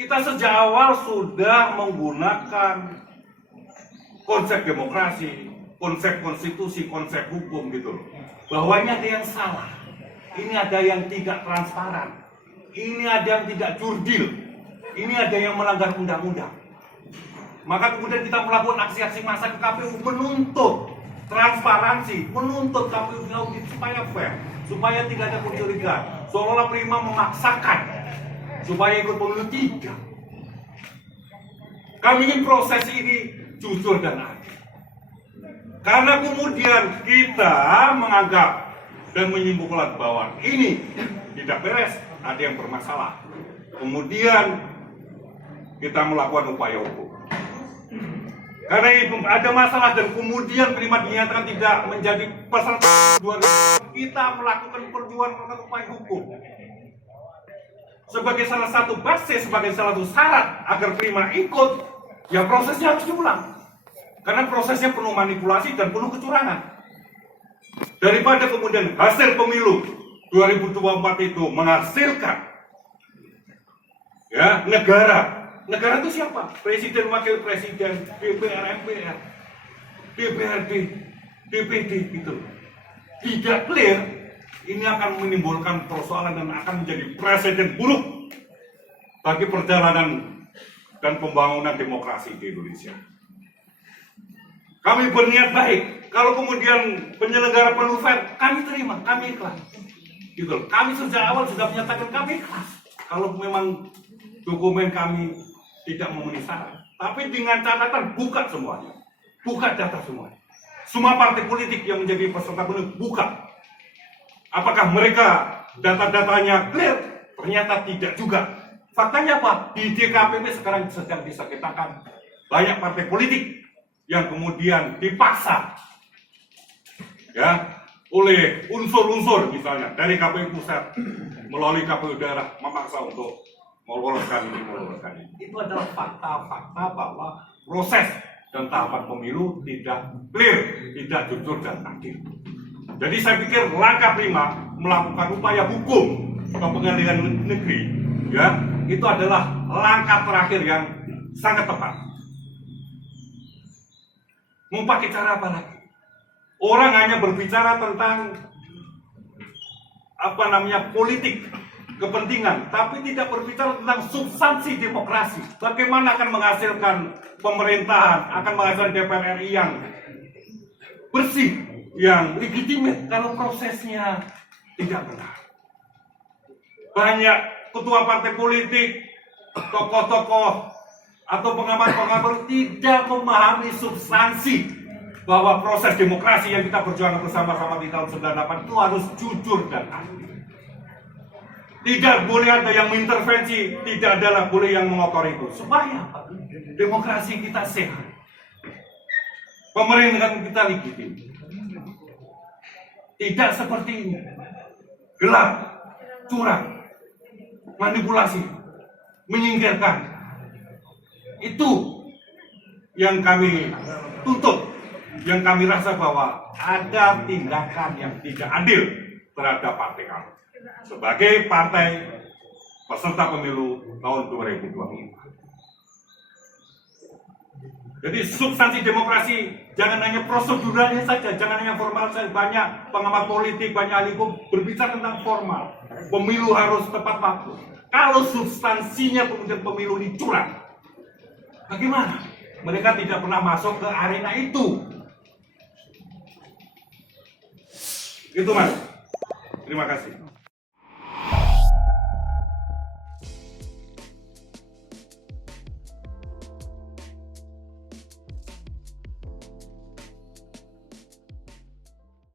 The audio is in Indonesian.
Kita sejak awal sudah menggunakan konsep demokrasi, konsep konstitusi, konsep hukum gitu loh. Bahwa ini ada yang salah, ini ada yang tidak transparan, ini ada yang tidak jurdil, ini ada yang melanggar undang-undang. Maka kemudian kita melakukan aksi-aksi massa ke KPU menuntut transparansi, menuntut KPU audit supaya fair, supaya tidak ada kecurigaan, seolah-olah Prima memaksakan supaya ikut pemilu. Tidak. Kami ingin proses ini jujur dan adil. Karena kemudian kita menganggap dan menyimpulkan bahwa ini tidak beres, ada yang bermasalah. Kemudian kita melakukan upaya hukum. Karena itu ada masalah dan kemudian Prima dinyatakan tidak menjadi peserta 2000, kita melakukan perjuangan upaya hukum. Sebagai salah satu basis, sebagai salah satu syarat agar Prima ikut, ya prosesnya harus diulang. Karena prosesnya penuh manipulasi dan penuh kecurangan. Daripada kemudian hasil pemilu 2024 itu menghasilkan ya negara. Negara itu siapa? Presiden, wakil presiden, DPR, MPR, DPRD, DPD gitu. Tidak clear, ini akan menimbulkan persoalan dan akan menjadi presiden buruk bagi perjalanan dan pembangunan demokrasi di Indonesia. Kami berniat baik. Kalau kemudian penyelenggara penuh fair, kami terima, kami ikhlas. Gitu. Kami sejak awal sudah menyatakan kami ikhlas. Kalau memang dokumen kami tidak memenuhi syarat, tapi dengan catatan buka semuanya, buka data semuanya. Semua partai politik yang menjadi peserta pemilu buka. Apakah mereka data-datanya clear? Ternyata tidak juga. Faktanya apa? Di DKPP sekarang sedang disengketakan banyak partai politik yang kemudian dipaksa ya oleh unsur-unsur misalnya dari KPU pusat melalui KPU daerah memaksa untuk meloloskan ini, meloloskan ini. Itu adalah fakta-fakta bahwa proses dan tahapan pemilu tidak clear, tidak jujur dan adil. Jadi saya pikir langkah Prima melakukan upaya hukum ke pengadilan negeri, ya itu adalah langkah terakhir yang sangat tepat. Mau pakai cara apa lagi? Orang hanya berbicara tentang politik kepentingan, tapi tidak berbicara tentang substansi demokrasi. Bagaimana akan menghasilkan pemerintahan, akan menghasilkan DPR RI yang bersih, yang legitimate kalau prosesnya tidak benar. Banyak ketua partai politik, tokoh-tokoh, atau pengamat-pengamat tidak memahami substansi bahwa proses demokrasi yang kita perjuangkan bersama-sama di tahun 98 itu harus jujur dan adil. Tidak boleh ada yang mengintervensi, tidak adalah boleh yang mengotori itu. Supaya demokrasi kita sehat, pemerintahan kita legitim. Tidak seperti ini, gelap, curang, manipulasi, menyingkirkan. Itu yang kami tuntut, yang kami rasa bahwa ada tindakan yang tidak adil terhadap partai kami sebagai partai peserta pemilu tahun 2025. Jadi substansi demokrasi jangan hanya proseduralnya saja, jangan hanya formal saja. Banyak pengamat politik, banyak ahli hukum berbicara tentang formal. Pemilu harus tepat waktu. Kalau substansinya kemudian pemilu dicurang, bagaimana? Mereka tidak pernah masuk ke arena itu. Itu Mas. Terima kasih.